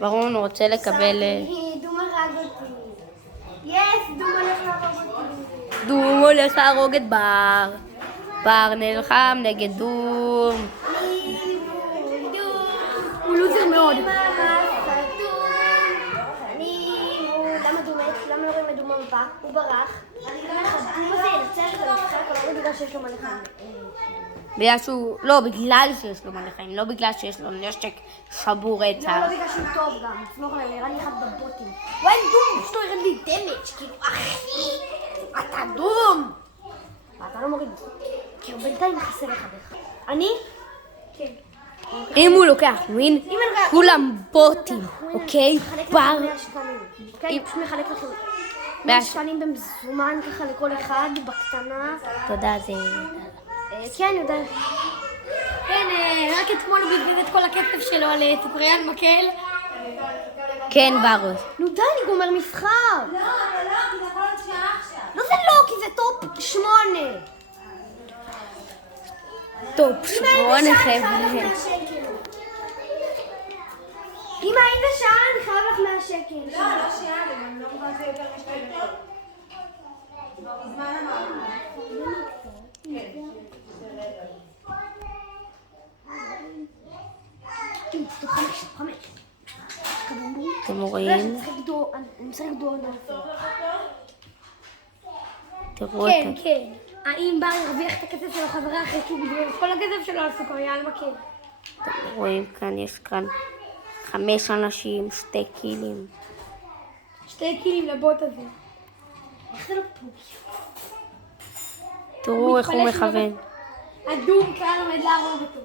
ברון רוצה לקבל... דום הרג אותי. דום הולך להרוג אותי. דום הולך להרוג את בר. בר נלחם נגד דום. הוא לוזר מאוד. למה לא רואים את דום הבא? הוא ברח. דום הזה ינצח את המשחק, אבל לא בגלל שיש לו מלא חיים. בגלל שהוא... לא, בגלל שיש לו מלא חיים, לא בגלל שיש לו נשק שבור רצח. לא בגלל שהוא טוב גם. סמוך עליהם, נראה לי אחד בבוטים. וואי, דום, יש לו ירד לי דמג' כאילו, אחי! אתה דום! אתה לא מוריד. כאילו, בינתיים חסר לך בך. אני? כן. אם הוא לוקח ווין, כולם בוטים, אוקיי? בר... כן, פשוט מחלק לכם 100 שקלים במזומן ככה לכל אחד, בקטנה. תודה, זה... כן, יודעת. כן, רק אתמול הוא בזבז את כל הכסף שלו על סוכריית מקל. כן, ברוס. נו די, אני גומר מסחר. לא, כי זה יכול להיות שעה עכשיו. לא זה לא, כי זה טופ 8. טופ 8 חבר'ה. אם היית שעה, אני חייב לך 100 שקל. לא שעה, אני לא מוכן זה יותר משתי דקות. בזמן אמרנו. אתם רואים? אני משחק דואנה. תראו כן, אותם. כן. האם בר ירוויח את הכסף שלו חזרה אחרי שהוא בזבז את כל הכסף שלו על סוכריה על מקל? אתם רואים כאן, יש כאן 5 אנשים, 2 קילים. 2 קילים לבוט הזה. איך זה לא פוגע? תראו איך הוא מכוון. הדום כאן עומד להרוג אותו.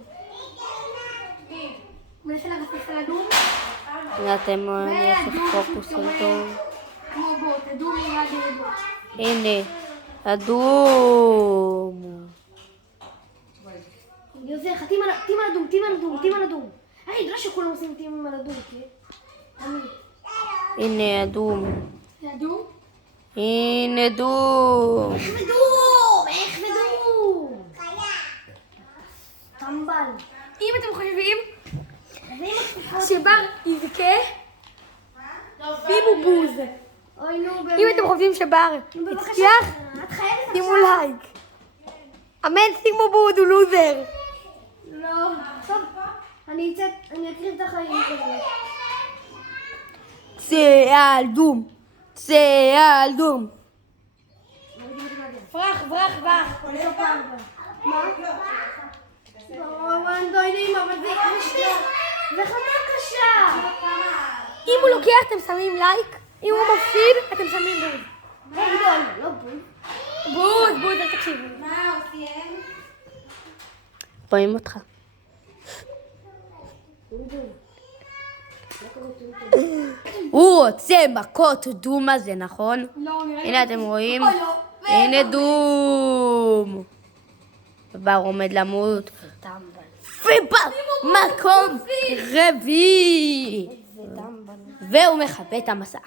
הוא מנסה לבסס על הדום? אתם יש פוקוס על דום. כמו בוט, הדום נראה לי בוט. הנה, הדום. יוזר, תים על הדום. אני יודע שכולם עושים תים על הדום, כן? תמיד. הנה, הדום. זה הדום? הנה, דום. איך מדום? טמבל. אם אתם חושבים שבר יזכה, שימו בוז. אוי נו, באמת. אם אתם חושבים שבר יצליח, את חייבת שימו לייק. אמן, שימו בוז, הוא לוזר. לא. טוב, אני אקריב את החיים שלי. צא על דום. צא על דום. ברח. מה? לא, אני לא יודעים, אבל זה חמה קשה. אם הוא לוקח אתם שמים לייק, אם הוא מפסיד אתם שמים בוז. לא בול. בוז, אל תקשיבו. מה עושים? רואים אותך. הוא רוצה מכות דום הזה, נכון? לא, נראה לי. הנה אתם רואים? אוי, לא. הנה דום. בר עומד למות. ובר מקום רביעי. והוא מכבה את המסך.